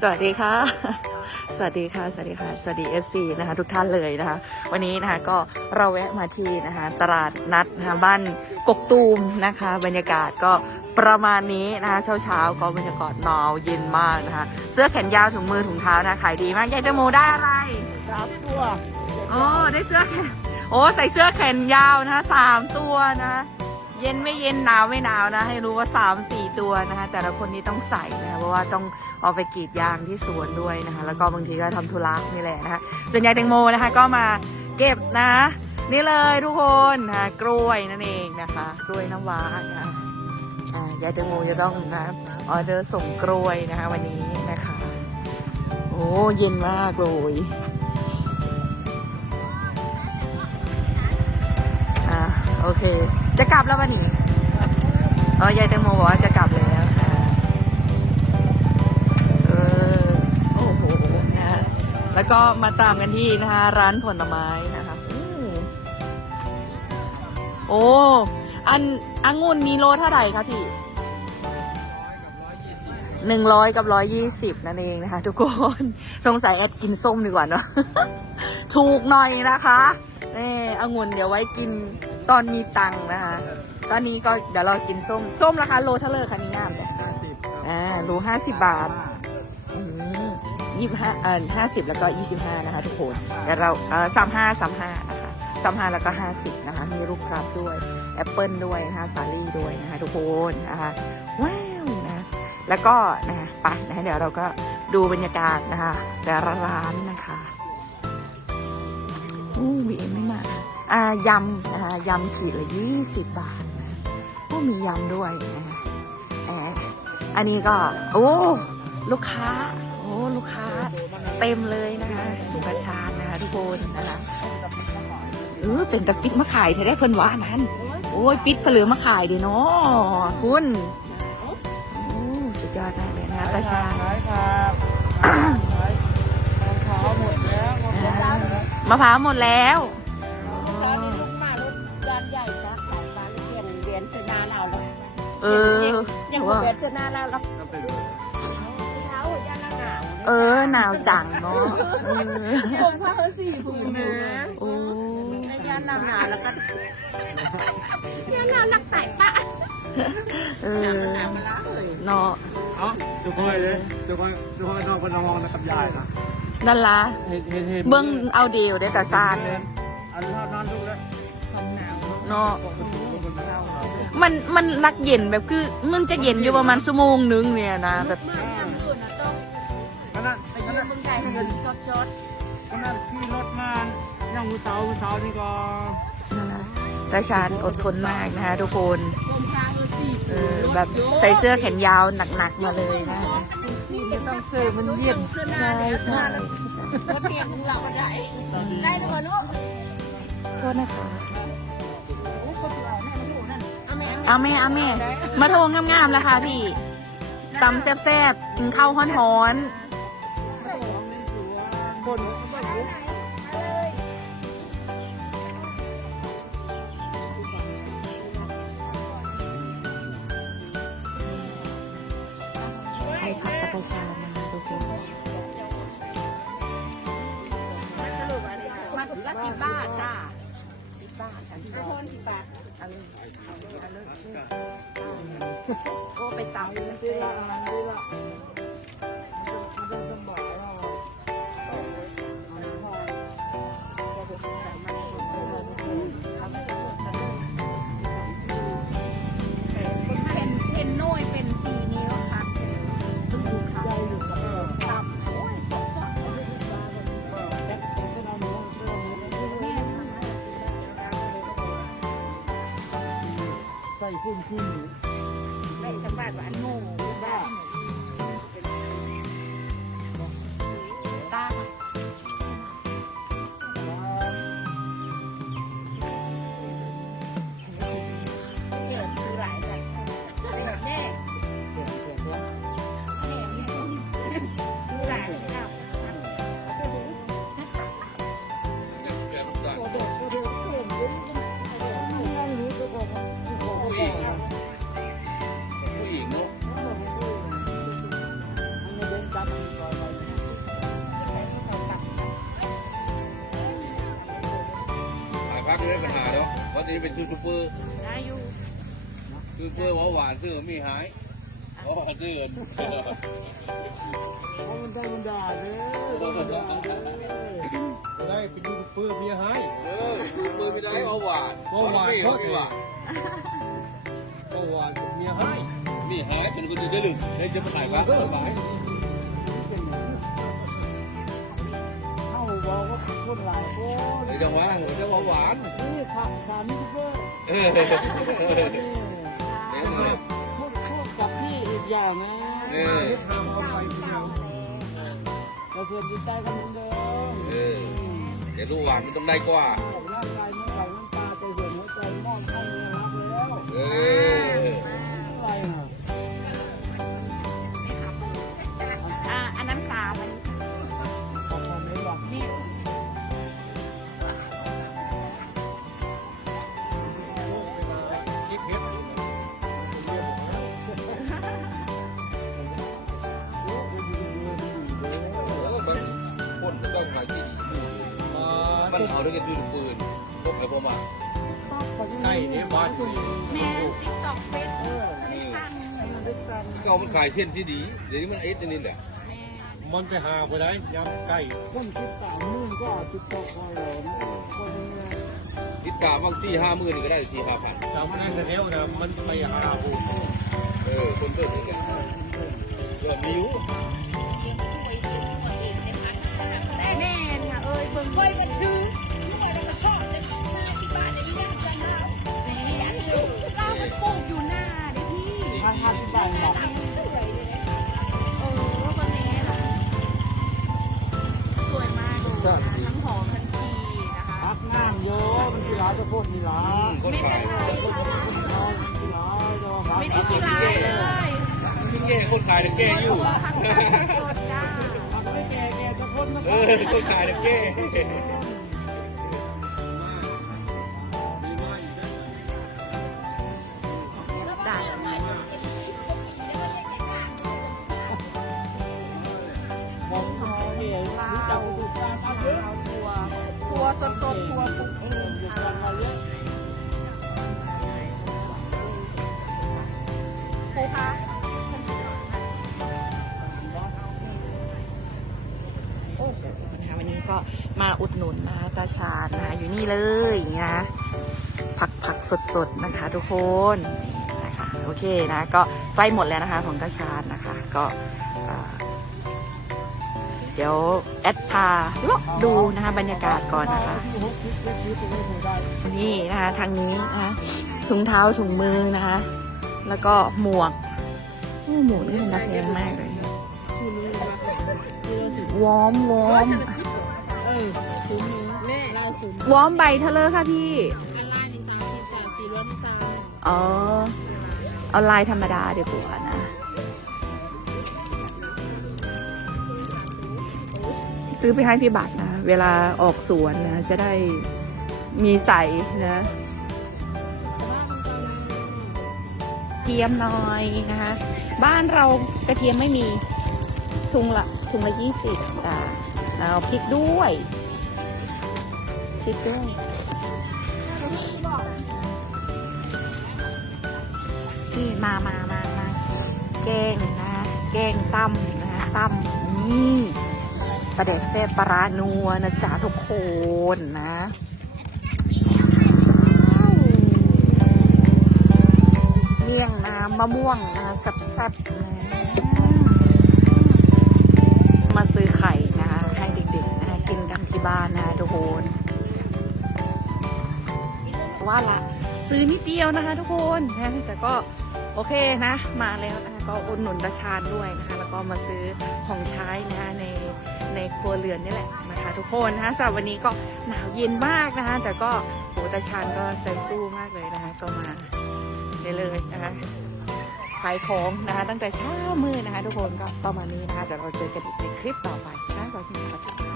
สวัสดีค่ะ สวัสดีค่ะ สวัสดีค่ะ สวัสดี FC นะคะ ทุกท่านเลยนะคะ วันนี้นะคะก็เราแวะมาที่นะคะตลาดนัดนะคะบ้านกกตูมนะคะ บรรยากาศก็ประมาณนี้นะคะ เช้าเช้าๆก็บรรยากาศหนาวเย็นมากนะคะ เสื้อแขนยาวถุงมือถุงเท้านะขายดีมากยายแตงโมได้อะไรสามตัวโอ้ได้เสื้อแขนโอ้ใส่เสื้อแขนยาวนะคะสามตัวนะเย็นไม่เย็นหนาวไม่หนาวนะ ให้รู้ว่าสามสี่ ตัวนะคะ แต่ละคนนี้ต้องใส่นะคะเพราะว่าต้องเอาไปกรีดยางที่สวนด้วยนะคะ แล้วก็บางทีก็ทำธุระนี่แหละนะคะส่วนยายแตงโมนะคะ ก็มาเก็บนะ นี่เลยทุกคนนะคะกล้วยนั่นเองนะคะ กล้วยน้ำว้านะคะอ่ายายแตงโมจะต้องนะออเดอร์ส่งกล้วยนะคะ วันนี้นะคะ โอ้เย็นมากเลยอ่าโอเค จะกลับแล้ววันนี้เออยายแตงโมบอกว่า ก็มาตามกันที่นะคะร้านผลไม้นะคะอู้โอ้อันองุ่นมีโลเท่าไหร่คะพี่หนึ่งร้อยกับร้อยยี่สิบนั่นเองนะคะ ทุกคน สงสัยแอดกินส้มดีกว่าเนาะถูกหน่อยนะคะนี่องุ่นเดี๋ยวไว้กินตอนมีตังค์นะคะ ตอนนี้ก็เดี๋ยวเรากินส้ม ส้มราคาโลเท่าเลยคะนี่งามเลยห้าสิบอ่าโลห้าสิบบาท ยี่ห้าอ่าห้าสิบแล้วก็ยี่สิบห้านะคะทุกคนแต่เราเอ่อสามห้าสามห้านะคะสามห้าแล้วก็ห้าสิบนะคะ มีลูกครับด้วยแอปเปิลด้วยนะคะสาลี่ด้วยนะคะทุกคนนะคะว้าวนะแล้วก็นะคะไปนะคะเดี๋ยวเราก็ดูบรรยากาศนะคะแต่ละร้านนะคะอู้บีเอ็มไม่มาอ่ายำนะคะยำขีดละยี่สิบบาทนะโอ้มียำด้วยนะคะแหมอันนี้ก็ โอ้ ลูกค้า ลูกค้าเต็มเลยนะคะลูกค้าชาญนะคะทุกคนนะคะเออเป็นตะปิดมาขายเธอได้เพิ่นว่านั้นโอ้ยปิดเผลือมาขายดีเนาะคุณโอ้สุดยอดมากเลยนะคะตาชาญขามะพร้าวหมดแล้วตอนนี้ลูกมารถจานใหญ่นะขายปลาเรียนเรียนชนะเราแล้วเราแล้ว ออหนาวจังเนาะเออผมผ้าสี่ผืนนะโอ้ในย่านหนาวแล้วก็ย่านหนาวรักแต่ปะเอหนาวอหนาวมาแล้วเลยเนาะเอ้าทุกคนเลยทุกคนทุกคนนอนคนนอนนะกับยายนะนั่นละเห็นเห็นเห็นเบิ้งเอาเดียวได้แต่ซานอันนี้นอนดูแล้วความหนาวเนาะปกติมันเป็นเท้าเรามันมันรักเย็นแบบคือมันจะเย็นอยู่ประมาณชั่วโมงนึงเนี่ยนะแบบ เมืองไทยให้มันชดชดขนาดขี่รถมาย่างมือเสามือเสานี่ก็นั่นละตาชาญอดทนมากนะคะทุกคนกรมทางสี่เออแบบใส่เสื้อแขนยาวหนักๆมาเลยนะไม่ต้องเสื้อมันเย็นใช่ใช่รถเรียนของเราได้ได้หรือเปล่าลูกโทษนะคะเอาแม่เอาแม่เอาแม่มาโทงามๆแล้วค่ะพี่ตำแซ่บๆกินข้าวฮ้อนค ไข่ผัดตะชานะทุกคนมาถึงละสิบบาทจ้าสิบบาทค่ะทุกคนสิบบาทอันนี้อันนี้อันนี้โอ้ไปตำเลยสิเป็น ใส่ขึ้นขึ้นแม่จะบ้านว่านโง่บ้า นนี้เป็นซูเปอร์ได้อยู่ซูเปอร์หวานหวานซื้อมีหายหวานซื้อเพราะมันธรรมดาเลยธรรมดาเลยได้เป็นยูทูบเบอร์เมียให้เออซูเปอร์ไม่ได้หวานหวานเมื่อวานมีเขามีดีหวานเมื่อวานเป็นเมียให้มีหายเป็นคนจะได้หรือได้จะมาขายพักสบาย คนหลายคนเดี๋ยวว่าเดี๋ยวหวานหวานนี่ขาขาดนี่ก็เออนี่เดี๋ยพูดพูดกับพี่อีกอย่างนะเออทำเอาไปเดียวเราเคยจิตใจกันเหมือนเดิมเออเดี๋ยวลูกหวานมันต้องได้กว่า มันเอาด้วยกันดูปืนพกแล้วพอมาใกล้เนี่ยบ้านอยู่นี่แม่ติ๊กต็อกเฟซเอบุ๊กออันนี้ตั้งมันได้กันก็เอามันขายเช่นที่ดีเดี๋ยวนี้มันเอสนี่แหละแม่มันไปหาไปได้ย้ำใกล้คนคิดต่างนู่นก็ติดต่อคอยเราคนนี้ติดตามบางสี่ห้าหมื่นนี่ก็ได้สี่ห้าพันสามพันแล้วนะมันไปหาผมเออคนเพิ่มนี่แหละเริ่มนิ้วแม่ค่ะเอ้ยเบิ่งค่อยมาซื้อ กีฬาจะโคตรกีฬาคนไม่เป็นยไรค่ะกีฬาเนาะไม่ได้กีฬาเลยแก้คนขายแต่แก้อยู่พักการโดดจ้าพักไม่แก่แก่จ อุดหนุนนะคะตาชาญนะคะอยู่นี่เลยนะผักผักสดๆนะคะทุกคนนะคะโอเคนะก็ใกล้หมดแล้วนะคะของตาชาญนะคะก็เดี๋ยวแอดพาเลาะดูนะคะบรรยากาศก่อนนะคะนี่นะคะทางนี้นะคะถุงเท้าถุงมือนะคะ แล้วก็หมวกหมวกนี่มันราคาแพงมากเลยที่นี้นะที่เราสิวอมวอม วอร์มใบเทเลอร์ค่ะพี่กันล่าในสามสิบแปดสี่ร้อยสามอ๋อ เอาลายธรรมดาเดี๋ยวกว่านะ ซื้อไปให้พี่บัตรนะ เวลาออกสวนนะ จะได้มีใส่นะเทียมหน่อยนะคะ บ้านเรากระเทียมไม่มีถุงละถุงละยี่สิบจ้าแล้วพริกด้วย พริกด้วยนี่มามามามาแกงนะแกงตั้มนะตั้มนี่ปลาแดกแซ่บปลานัวนะจ๊ะทุกคนนะเมี่ยงน้ำมะม่วงนะแซ่บๆนะ ว่าละซื้อนิดเดียวนะคะ ทุกคนนะแต่ก็โอเคนะ มาแล้วนะคะก็อุดหนุนตาชานด้วยนะคะ แล้วก็มาซื้อของใช้นะคะในในครัวเรือนนี่แหละนะคะ ทุกคนนะคะสำหรับวันนี้ก็หนาวเย็นมากนะคะ แต่ก็โหตาชานก็ใจสู้มากเลยนะคะ ก็มาได้เลยนะคะขายของนะคะ ตั้งแต่เช้ามืดนะคะ ทุกคนก็ประมาณนี้นะคะเดี๋ยวเราเจอกันอีกในคลิปต่อไปนะคะขอบคุณค่ะ